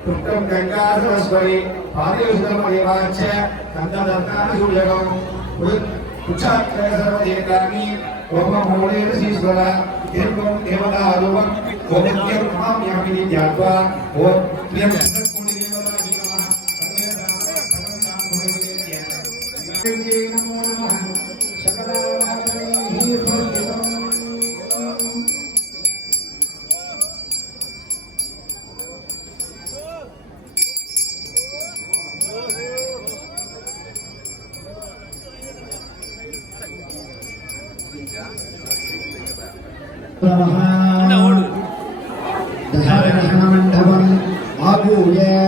Tukam Ganga Saraswati, Pariyusudamadevacha, Kandadartana Sulyagam, Uchat Sarvadekani, Oma Mole Siswara, Irvam Devada Aruvam, Omukyam Mam Yamini Yadva, Om Priyam Kudivara Hima, Dahamandavam Abuya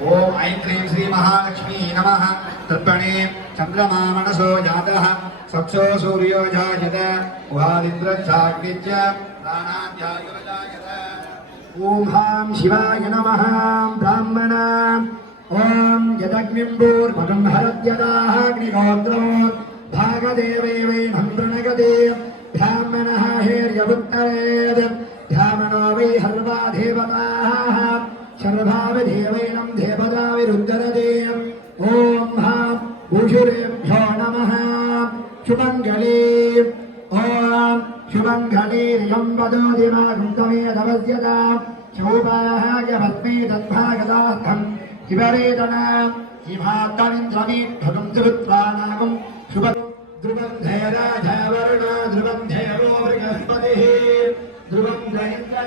Om Aitrim Sri Mahalakshmi Namaha Tarpane Chandrama Manaso Jataha Sakso Suryo Jayata Vadindra Chakritya Ranadya Yajayata Om Ham Shivaya Namaha Brahmana Om Yadagnimbur Madam Haradyadaha Agnigodro Bhagadeve Nandranagade Dhamanaha Heryavuttared Dhamano Harva Devataha Sharvava Devainam Devadavi Ruddaradev Om Ham Bhushurevbhyo Namaha Shubangale Om Shubangale Riyam Vadodima Gundame Davasyada Shubhaha Yavasme Tadbhagadatham Hivaredana Himatanindrami Bhagam Jivutvanagam Shubha Dhruvam Dhayara Jayavarna Dhruvam Jayaro Vrigaspatihi Dhruvam Jayindra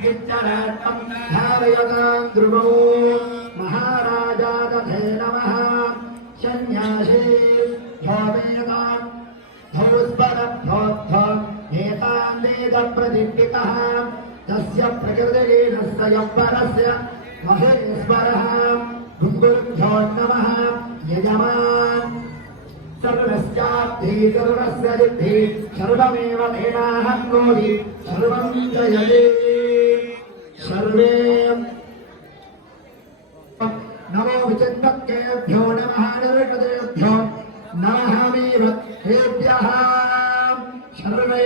Gittaratam Dharayatam Dhruvam Maharaja Tathe Namaha Shanyashi Bhavedam Bhavusparam Bhavtham Netam Veda Pradipitaha Tasya Prakriti Nasya Parasya Mahesvaraham Gungurubhyo Namaha Yajaman Sarvasya Sarvasya Siddhi सर्वमेव तेनाहं गोरि सर्वं जयते सर्वे नमो विचिन्तकेभ्यो नमः निर्गतेभ्यो नमः वीरभ्यः सर्वे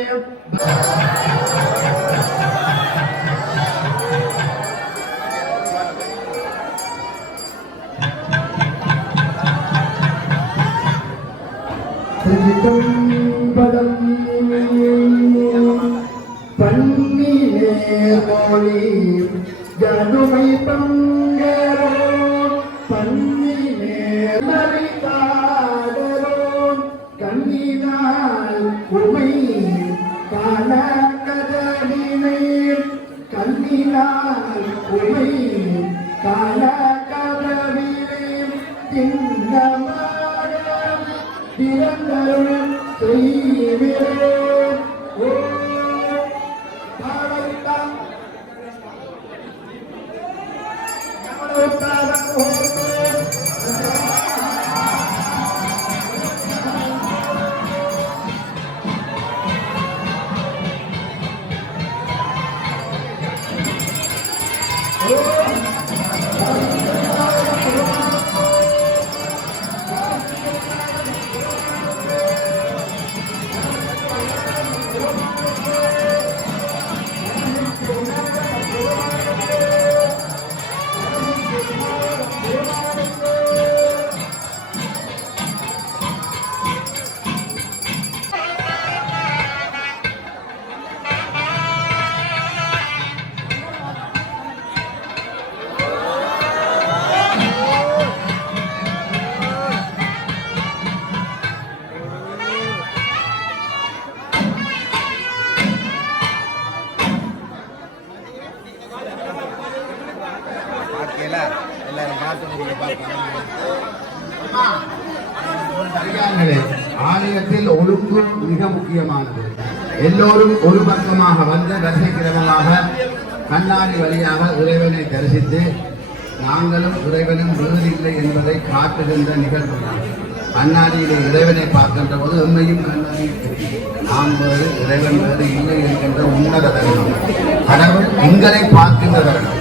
பன்னீர் மொழி ஜனுமை பங்கரோ பன்னீர் மறித்தாடரோ கண்ணினால் உமை காண கதவினை கண்ணினால் உமை காண கதவினை திங்கமாக திறந்தருள் செய்கிறோ ஓ பாடத்தான் ஆலயத்தில் ஒழுங்கு மிக முக்கியமானது. எல்லோரும் ஒரு பக்கமாக வந்து வரிசை கிரமமாக கண்ணாடி வழியாக இறைவனை தரிசித்து நாங்களும் இறைவனும் வேறு இல்லை என்பதை காட்டுகின்ற நிகழ்வு. கண்ணாடியிலே இறைவனை பார்க்கின்ற போது உண்மையும் கண்ணாடியில் நாம் வேறு இறைவன் வேறு இல்லை என்கின்ற உன்னத தருணம். கடவுள் உங்களை பார்க்கின்ற தருணம்.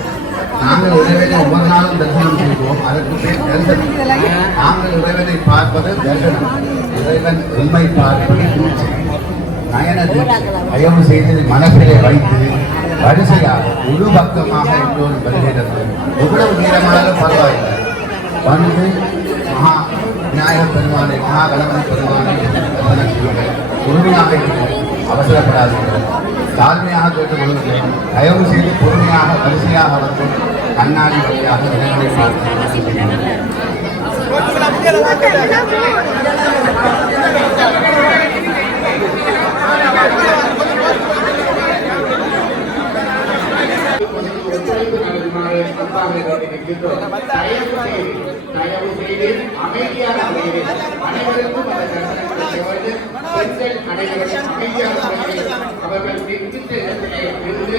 நாங்கள் இறைவனை ஒவ்வொரு நாளும் தரிசனம் செய்வோம். அதற்கு பேர் தரிசனம். நாங்கள் இறைவனை பார்ப்பது தரிசனம். இறைவன் உண்மை பார்ப்பது நயன தயவு செய்து மனசிலே வைத்து வரிசையாக ஒரு பக்கமாக எல்லோரும் வருகிறது. எவ்வளவு நேரமானாலும் பரவாயில்லை. வந்து மகா விநாயகர் பெருமானை மகா கணபதி பெருமானை பொறுமையாக அவசரப்படாதீர்கள். தாழ்மையாக கேட்டுக் கொள்கிறேன். தயவு செய்து பொறுமையாக வரிசையாக வந்து கண்ணாடி வழியாக இடங்களை பார்த்து தயவு செய்து அமைதியாக அனைவருக்கும் அவர்கள் இருந்து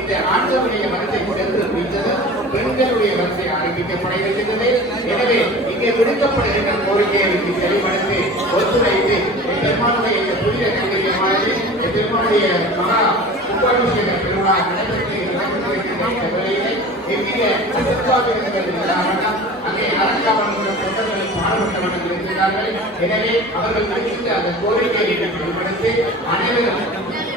இந்த ஆண்களுடைய வரிசை சென்று முடித்தது பெண்களுடைய வரிசை ஆரம்பிக்கப்பட இருக்கின்றது. எனவே இங்கே விடுக்கப்படுகின்ற கோரிக்கைகளுக்கு தெளிவடைந்து ஒத்துழைத்து பெருமானுடைய புதிய கைங்கரியமானது பெருமானுடைய மகா உபாபிஷேக பெருமாள் நடைபெற்று எவ்வித அங்கே அரங்காவலர்களும் தொண்டர்களும் பாடுபட்டவர்கள் இருக்கிறார்கள். எனவே அவர்கள் அறிவித்த அந்த கோரிக்கையை வெளிப்படுத்தி அனைவரும்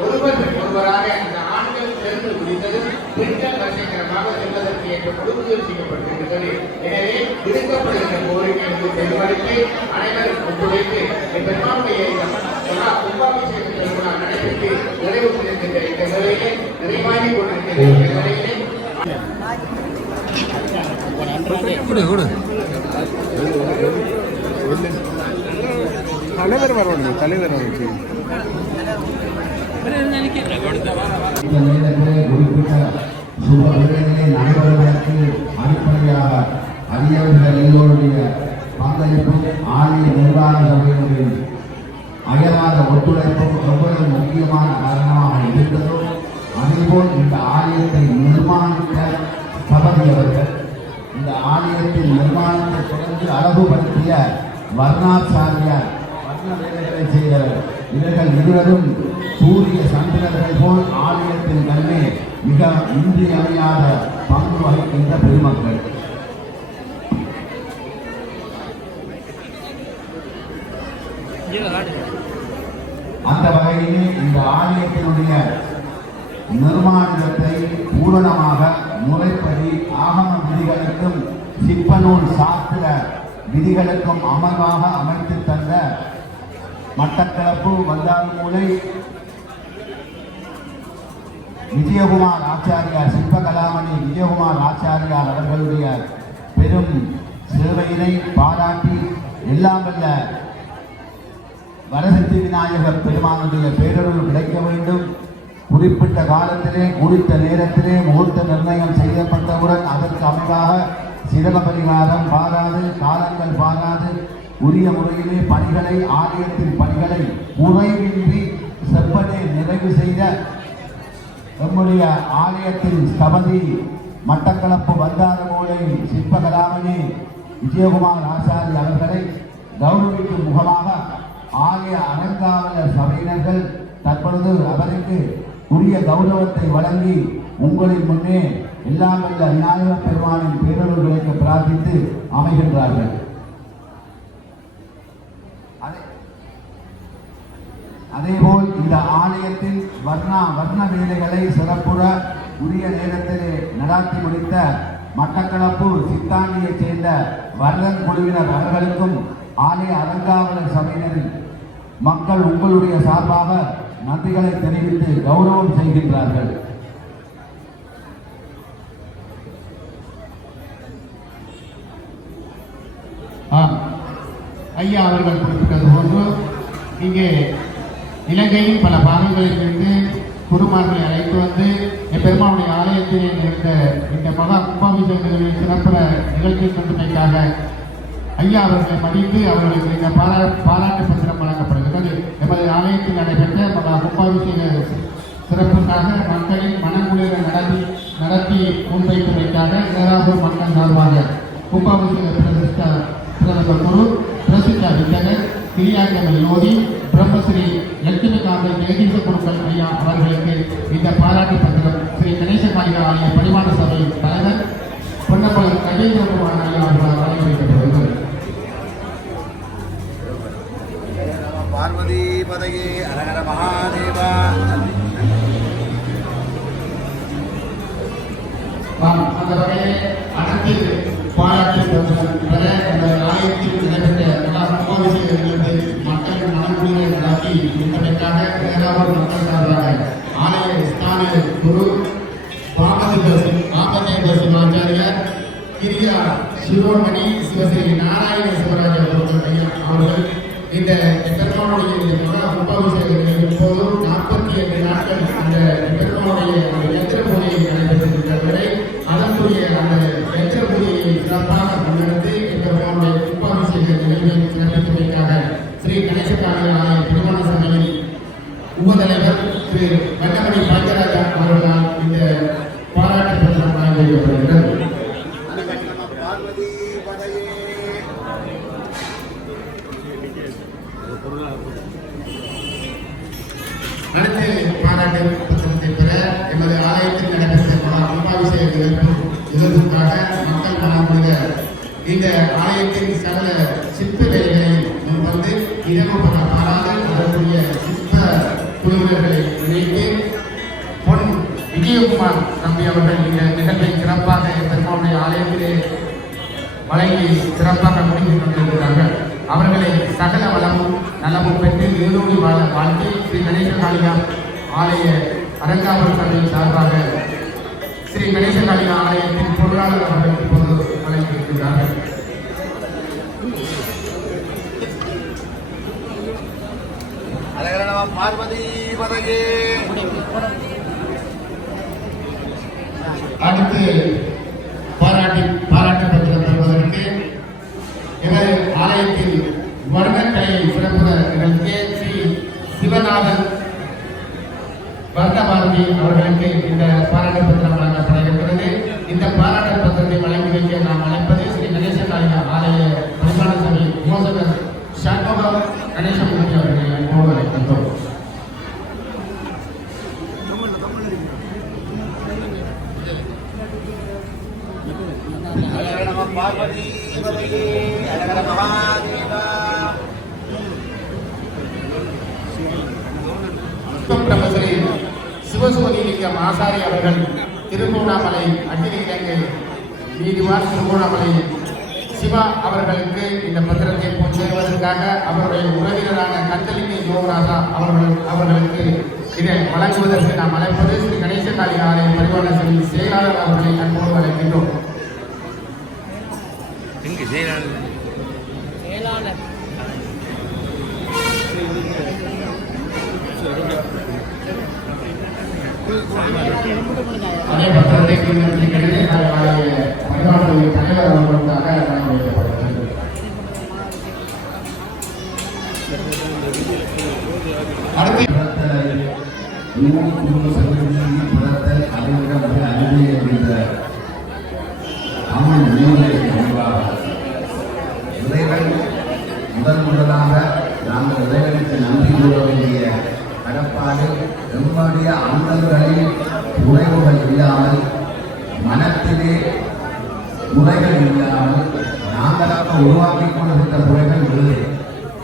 ஒருவராக அந்த ஆண்கள் சேர்ந்து முடிந்தது பெண்கள் வரிசைகரமாக செல்வதற்கு ஏற்ற கொடுக்குதல் செய்யப்பட்டிருக்கிறது. எனவே விடுக்கப்படுகின்ற கோரிக்கைகளுக்கு தெளிவடைத்து அனைவரும் ஒத்துழைத்து பெருமானுடைய கும்பாபிஷேக பெருமாள் நடைபெற்று நிறைவு செய்திருக்கின்ற இந்த வேளையிலே நிறைவாகி கொண்டிருக்கின்ற இந்த வேளையிலே தலைவர் வரணும். தலைவர் குறிப்பிட்ட நடைபெறுவதற்கு அடிப்படையாக அறியவர்கள் எல்லோருடைய பங்களிப்பும் ஆலய நிர்வாக சபையினுடைய அயராத ஒத்துழைப்பும் எவ்வளவு முக்கியமான காரணமாக இருந்ததோ அதேபோல் இந்த ஆலயத்தை நிர்மாணித்த சபதியவர்கள் இந்த ஆலயத்தின் நிர்மாணத்தை தொடர்ந்து அழகுபடுத்திய வர்ணாச்சாரியார் வர்ண வேலைகளை செய்தவர் இவர்கள் இருவரும் சூரிய சந்திரர்கள் போல் ஆலயத்தின் கல்வே மிக இன்றியமையாத பங்கு வகிக்கின்ற பெருமக்கள். அந்த வகையிலே இந்த ஆலயத்தினுடைய நிர்மாணத்தை பூரணமாக முறைப்படி ஆகம விதிகளுக்கும் சிற்பநூல் சாஸ்திர விதிகளுக்கும் அமர்வாக அமைத்து தந்த மட்டக்களப்பு வந்தாறுமூலை விஜயகுமார் ஆச்சாரியார், சிற்பகலாமணி விஜயகுமார் ஆச்சாரியார் அவர்களுடைய பெரும் சேவையினை பாராட்டி எல்லாம் வல்ல வரசித்தி விநாயகர் பெருமானுடைய பேரருள் கிடைக்க வேண்டும். குறிப்பிட்ட காலத்திலே குறித்த நேரத்திலே முகூர்த்த நிர்ணயம் செய்யப்பட்டவுடன் அதற்கு அமைவாக சிரம பரிகாரம் பாராது, காலங்கள் பாராது உரிய முறையிலே பணிகளை ஆலயத்தின் பணிகளை குறைவின்றி செவ்வனே நிறைவு செய்த நம்முடைய ஆலயத்தின் ஸ்தபதி மட்டக்களப்பு வந்தாறுமூலை சிற்பகலாமணி விஜயகுமார் ஆச்சாரி அவர்களை கௌரவிக்கும் முகமாக ஆலய அறங்காவலர் சபையினர்கள் தற்பொழுது அவருக்கு உரிய கௌரவத்தை வழங்கி உங்களின் முன்னே எல்லாம் வல்ல விநாயகப் பெருமானின் பேரருள்களுக்கு பிரார்த்தித்து அமைகின்றார்கள். அதேபோல் இந்த ஆலயத்தில் வர்ண வேலைகளை சிறப்புற உரிய நேரத்திலே நடாத்தி முடித்த மட்டக்களப்பு சித்தாண்டியைச் சேர்ந்த வர்ணன் குழுவினர் அவர்களுக்கும் ஆலய அலங்காவலர் சபையினரின் மக்கள் உங்களுடைய சார்பாக நன்றிகளை தெரிவித்து கௌரவம் செய்கின்றார்கள். ஐயா அவர்கள் குறிப்பிட்டது போன்று இங்கே இலங்கையின் பல பாகங்களிலிருந்து குருமார்களை அழைத்து வந்து பெருமானுடைய ஆலயத்தில் இருந்த இந்த மகா கும்பாபிஷேக நிகழ்வில் சிறப்பு நிகழ்ச்சி கொண்டமைக்காக ஐயா அவர்களை மதித்து அவர்களுக்கு இந்த பாராட்டு பத்திரம் வழங்கப்படுகிறது. எமது ஆலயத்தில் நடைபெற்ற மகா கும்பாபிஷேக சிறப்புக்காக மக்களின் மனக்குளிர நடத்தி முன்வைத்தமைக்காக ஏராளூர் மக்கள் சார்பாக கும்பாபிஷேக பிரதமர் குரு பிரசித்த வித்தகர் கிரியாங்கமல் யோதி பிரம்மஸ்ரீ லட்சுமிகாந்த ஜெகதீச குருக்கள் ஐயா அவர்களுக்கு இந்த பாராட்டு பத்திரம் ஸ்ரீ கணேச காளிகா ஆலய பரிமாண சபை தலைவர் பொன்னம்பலம் கஜேந்திரகுமார் ஐயா அவர்களால் வழங்கி வைக்கப்படுகிறது. பார்வதி பதையே அரகர மகாதேவா. அந்த வகையிலே அனைத்து பாராட்டு பெற அந்த ஆலயத்தில் நடைபெற்ற கும்பாபிஷேகங்களுக்கு மக்களின் நலன்களை நடத்தி என்பதற்காக ஏராளமான மக்கள் சார்பாக ஆலய ஸ்தான குரு ஆபத்தேந்திர சிவாச்சாரியார் கிரியா சிரோமணி சிவஸ்ரீ நாராயண சிவராஜ அவர்கள் இந்த பெருமானுடைய கும்பாபிஷேகங்களின் போது 48 நாட்கள் அந்த பெருமானுடைய யந்திர பூஜையை நடைபெற்றிருக்கின்றவரை அதற்குரிய அந்த யந்திர பூஜையை சிறப்பாக முன்னெடுத்து பெருமானுடைய கும்பாபிஷேக நிகழ்வை சிறப்பித்தமைக்காக ஸ்ரீ கணேச காளிகா ஆலய திருமண சபையின் உபதலைவர் திரு வண்ணமணி பாக்கியராஜா அவர்களால் இந்த பாராட்டு பத்திரம் வழங்கி வைக்கப்படுகிறது. அடுத்த பாராட்டு பத்திரத்தை பெற எமது ஆலயத்தில் நடைபெற்ற கும்பாபிஷேக நிகழ்வுக்காக மக்கள் மனமுடிந்த இந்த ஆலயத்தின் சகல சிற்ப வேலைகளை முன்வந்து இரவு பாராது அதற்குரிய சிற்ப குழுவினர்களை இணைத்து பொன் விஜயகுமார் தம்பி அவர்கள் இந்த நிகழ்வை சிறப்பாக பெருமானுடைய ஆலயத்திலே வழங்கி சிறப்பாக முடிந்து கொண்டிருக்கிறார்கள். அவர்களை சகல வளமும் நலமும் பெற்று ஏதோடு வாழ்க்கை ஸ்ரீ கணேச காளிகா ஆலய அறங்காவல் சபையின் சார்பாக ஸ்ரீ கணேச காளிகா ஆலயத்தின் பொருளாளர் அவர்கள் இப்போது வழங்கியிருக்கிறார்கள். பார்வதி பதையே. அடுத்து பாராட்டு பத்திரம் பெறுவதற்கு எமது ஆலயத்தில் வர்ணக்கலை சிறப்பு நிகழ்ச்சிய ஸ்ரீ சிவநாதன் வர்ணபாரதி அவர்களுக்கு இந்த பாராட்டு பத்திரம் வழங்கப்பட இருக்கிறது. இந்த பாராட்டு பத்திரத்தை வழங்கி வைக்க நாம் அழைப்பது ஸ்ரீ கணேச காளிகா ஆலய பரிமாண சபை மோசகர் சண்முகம் கணேசமூர்த்தி அவர்களை அழைக்கின்றோம். பார்வதி பதையே அழகர மகாதேவா. பிரபசரி சிவசுவதிலிங்கம் ஆசாரி அவர்கள் திருகோணாமலை அகில இலங்கை நீதிவான் திருகோணாமலை சிவா அவர்களுக்கு இந்த பத்திரத்தை போய் சேர்வதற்காக அவருடைய உறவினரான கந்தலிங்க யோகராஜா அவர்களுக்கு இதை வழங்குவதற்கு நாம் அழைப்பது ஸ்ரீ கணேசகாளி ஆலய பரிவார சபை செயலாளர் அவர்களை அன்போடு அழைக்கின்றோம். அதே பத்திரத்தை கணேசகாளி ஆலய பரிவார சபை தலைவர் அவர்களுக்காக வழங்கி வைக்கப்படுகிறது. அடுத்து முதலாக நாங்கள் இறைவனுக்கு நன்றி கூற வேண்டிய கடப்பாடு நம்முடைய அங்கங்களில் உழைவுகள் இல்லாமல் மனத்திலே முறைகள் இல்லாமல் நாங்களாக உருவாக்கிக் கொண்டிருந்த முறைகள் விழுது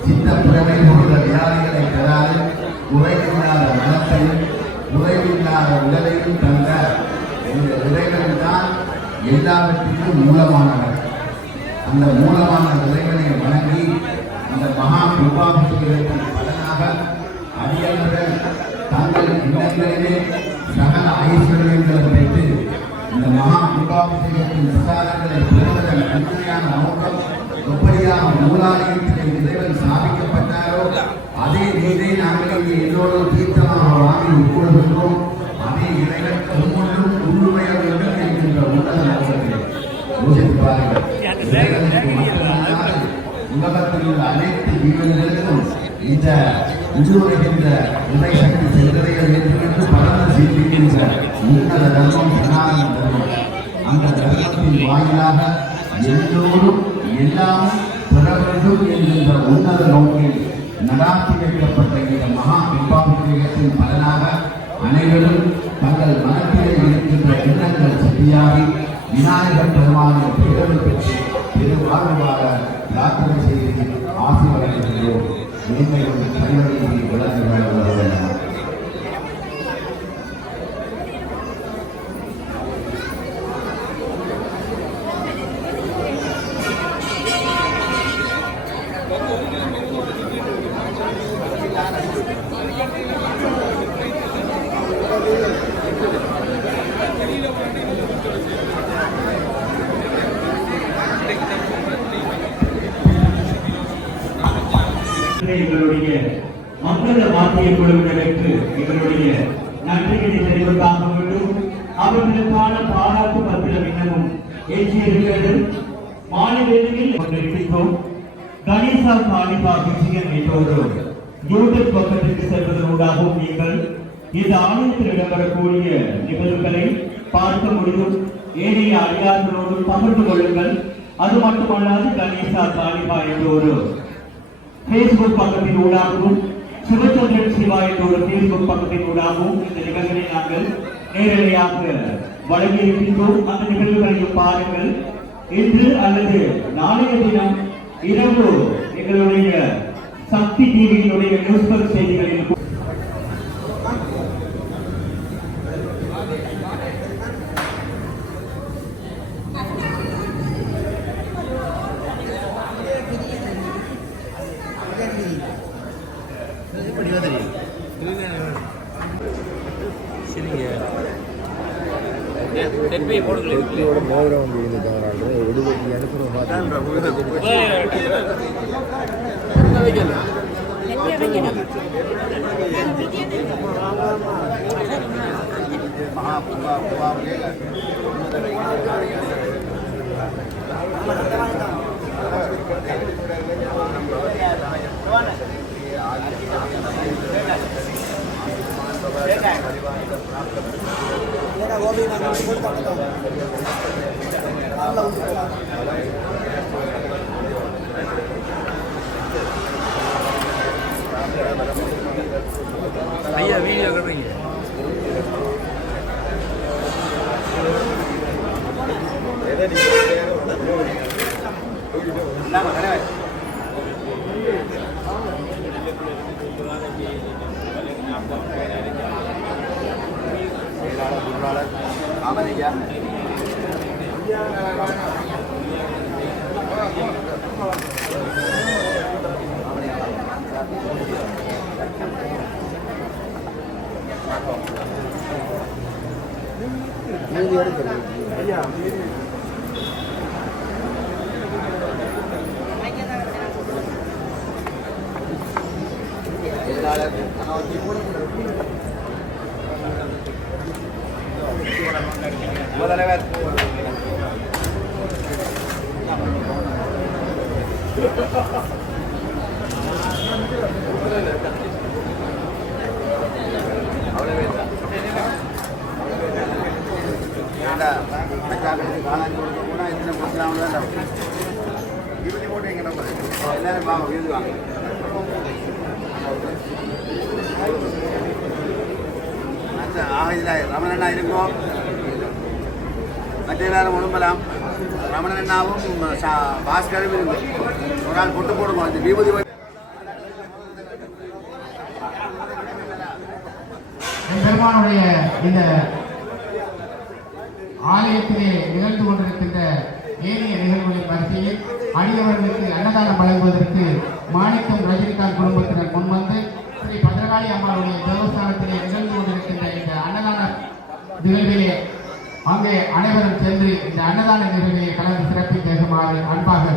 சித்த புறமை போன்ற வியாதிகளை பெறாது குறைவில்லாத மனத்தையும் குறைவில்லாத உடலையும் தந்த இந்த இறைவன் தான் எல்லாவற்றிற்கும் மூலமானவர். அந்த மூலமான இறைவனை வணங்கி அந்த மகா கிருபாபிஷேகத்தின் பலனாக அடியார்கள் தங்கள் இல்லங்களிலே சகல ஐஸ்வர்யங்களை பெற்று இந்த மகா கிருபாபிஷேகத்தின் பிரசாதங்களை பெறுவதன் உண்மையான நோக்கம் எப்படியாக மூலாலயத்தில் இறைவன் ஸ்தாபிக்கப்பட்டாரோ அதே நீரை நாங்கள் இங்கே எல்லோரும் தீர்த்தமாக வாங்கி உட்கொள்கின்றோம். அதே இறைவன் ஒவ்வொன்றும் உள்ளுமைய வேண்டும் என்கின்ற உன்னத நோக்கத்தை யோசித்து பாருங்கள். உலகத்தில் உள்ள அனைத்து ஜீவன்களுக்கும் இந்த உள்ளுரைகின்ற இறை சக்தி செல்வதைகள் என்று பலர் சிந்திக்கின்ற உன்னத தர்மம் சனாதன தர்மம். அந்த தர்மத்தின் வாயிலாக எல்லோரும் எல்லாம் பெற வேண்டும் என்கின்ற உன்னத நோக்கில் நடாத்தி வைக்கப்பட்ட இந்த மகா கிருபாபிஷேகத்தின் பலனாக அனைவரும் தங்கள் மனத்திலே இருக்கின்ற எண்ணங்கள் சக்தியாகி விநாயகர் பெருமானின் பேரவை பெற்று பெருவாழ்வாக யாத்திரை செய்து ஆசி வழங்குகிறோம். மேன்மையும் பரிவர்த்தனை விளங்குகிறார்கள். எங்களுடைய மங்கள வாத்திய குழுவினருக்கு எங்களுடைய நன்றிகளை தெரிவித்தாக வேண்டும். அவர்களுக்கான பாராட்டு பத்திரம் இன்னமும் ஏற்றியிருக்கிறது. மாலை வேளையில் கொண்டிருக்கின்றோம். கணேசா காளிபா விஷயம் என்றொரு யூடியூப் பக்கத்திற்கு செல்வதனூடாகவும் நீங்கள் இந்த ஆலயத்தில் இடம்பெறக்கூடிய நிகழ்வுகளை பார்க்க முடியும். ஏனைய அடியார்களோடு பகிர்ந்து கொள்ளுங்கள். அது மட்டுமல்லாது கணேசா காளிபா என்ற ஒரு பேஸ்புக் பக்கத்தின் ஊடாகவும் சிவச்சந்திரன் சிவா என்ற ஒரு பேஸ்புக் பக்கத்தின் ஊடாகவும் இந்த நிகழ்வுகளை நாங்கள் நேரடியாக வழங்கியிருக்கின்றோம். அந்த நிகழ்வுகளையும் பாருங்கள். இன்று அல்லது நாளைய தினம் இரவு எங்களுடைய சக்தி டிவியினுடைய நியூஸ்பர் செய்திகளில் ஐயா வீடியோ கட்டுறீங்க. எதை எல்லாரும் வாங்க வீடு வாங்க ரமணண்ணா இருக்கும் மற்ற எல்லாரும் உடம்பலாம் ரமணண்ணாவும் பாஸ்கரும் இருக்கும் ஒரு ஆள் பொட்டு போடுவோம் அந்த விபூதி பெருமானுடைய இந்த ஆலயத்திலே நிகழ்ந்து கொண்டிருக்கின்ற ஏனைய நிகழ்வுகளின் வரிசையில் அடியவர்களுக்கு அன்னதானம் வழங்குவதற்கு மாணிக்கம் ரஜினிகாந்த் குடும்பத்தினர் முன்வந்து ஸ்ரீ பத்ரகாளி அம்மாவுடைய தேவஸ்தானத்திலே நிகழ்ந்து கொண்டிருக்கின்ற இந்த அன்னதான நிகழ்விலே அங்கே அனைவரும் சென்று இந்த அன்னதான நிகழ்விலே கலந்து சிறப்பிக்குமாறு அன்பாக